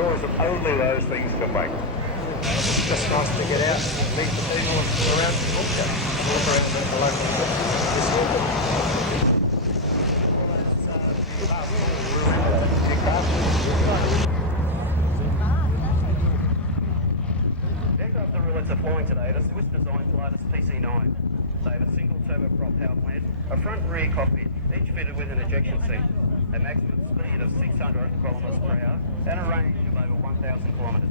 or is it only those things to make? It's just nice to get out and meet the people around Caboolture. Walk around the local Aircraft the Roulettes are flying today at a Swiss designed Lattice PC-9. They have a single turboprop power plant, a front and rear cockpit, each fitted with an ejection seat, a maximum speed of 600 km per hour and a range of over 1,000 kilometres.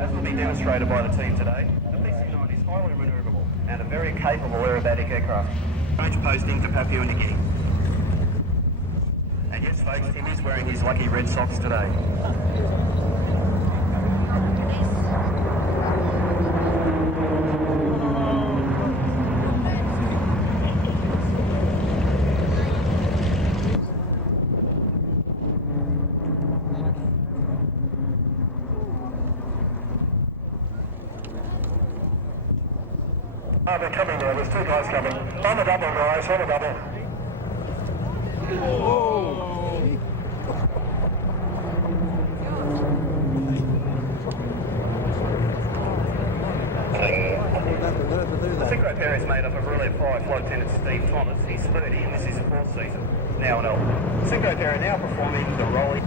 As will be demonstrated by the team today, the PC-9 is highly manoeuvrable and a very capable aerobatic aircraft. Range posting to Papua New Guinea. And yes folks, Tim is wearing his lucky red socks today. They're coming there, there's two guys coming. On the double, guys, on the double. The synchro pair is made up of Roulette 5 Flight Lieutenant Steve Thomas. He's 30 and this is his fourth season, now an elder. The synchro pair are now performing the rolling.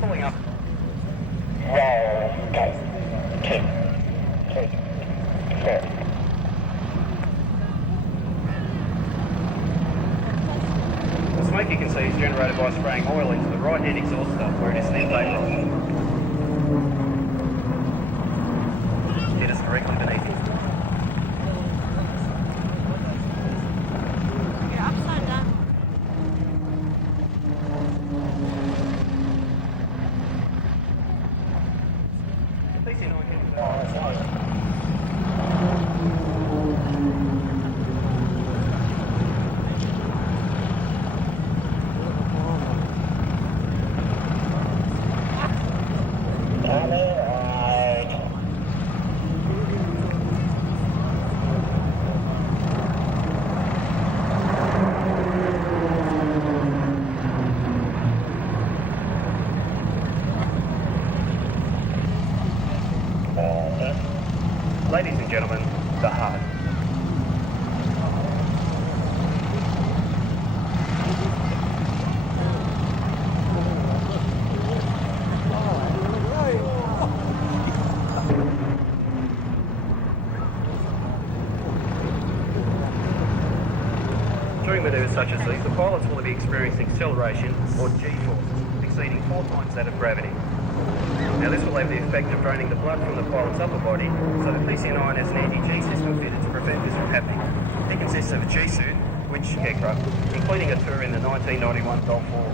Pulling up. The smoke you can see is generated by spraying oil into the right head exhaust duct where it is then vaporised. It is directly beneath you. You're upside down. PC-9 Ladies and gentlemen, the heart. During manoeuvres such as these, the pilots will be experiencing acceleration or G-forces exceeding 4 times that of gravity. Now this will have the effect of draining the blood from the pilot's upper body, so the PC-9 has an anti-G system fitted to prevent this from happening. It consists of a G-suit, which aircraft, including a tour in the 1991 Gulf War.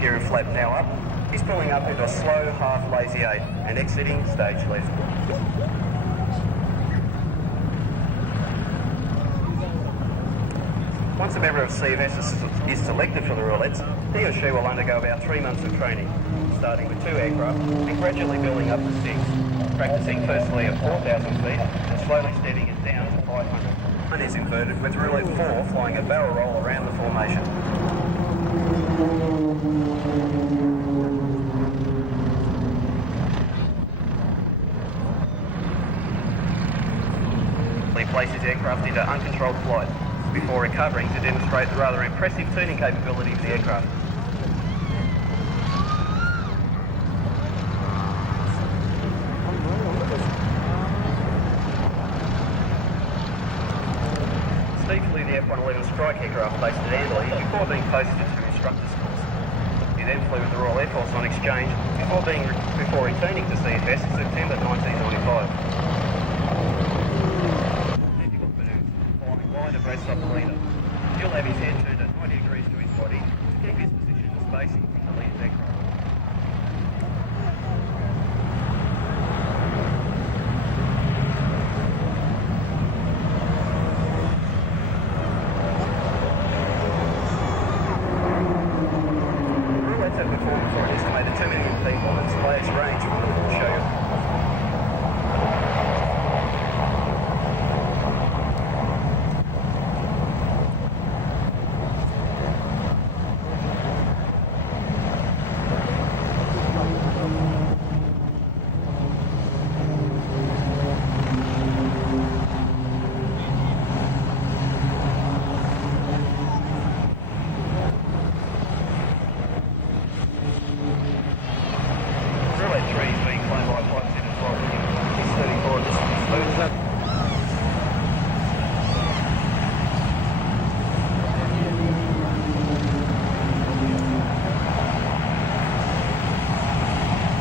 Gear and flap now up. He's pulling up into a slow half lazy 8 and exiting stage left. Once a member of CFS is selected for the Roulettes, he or she will undergo about 3 months of training, starting with 2 aircraft and gradually building up to 6, practicing firstly at 4,000 feet and slowly steadying it down to 500. One is inverted with Roulette 4 flying a barrel roll around the formation. He places aircraft into uncontrolled flight before recovering to demonstrate the rather impressive tuning capability of the aircraft. Steve flew the F-111 strike aircraft based at Andley before being posted to instructor's course. He then flew with the Royal Air Force on exchange before returning to CFS in September 1995. Wide abreast of the leader. He'll have his head turned at 90 degrees to his body to keep his position and spacing from the lead aircraft. Roulettes have performed for an estimated 2 million people and display its range from the full show.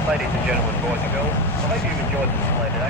Ladies and gentlemen, boys and girls, I hope you've enjoyed the display today.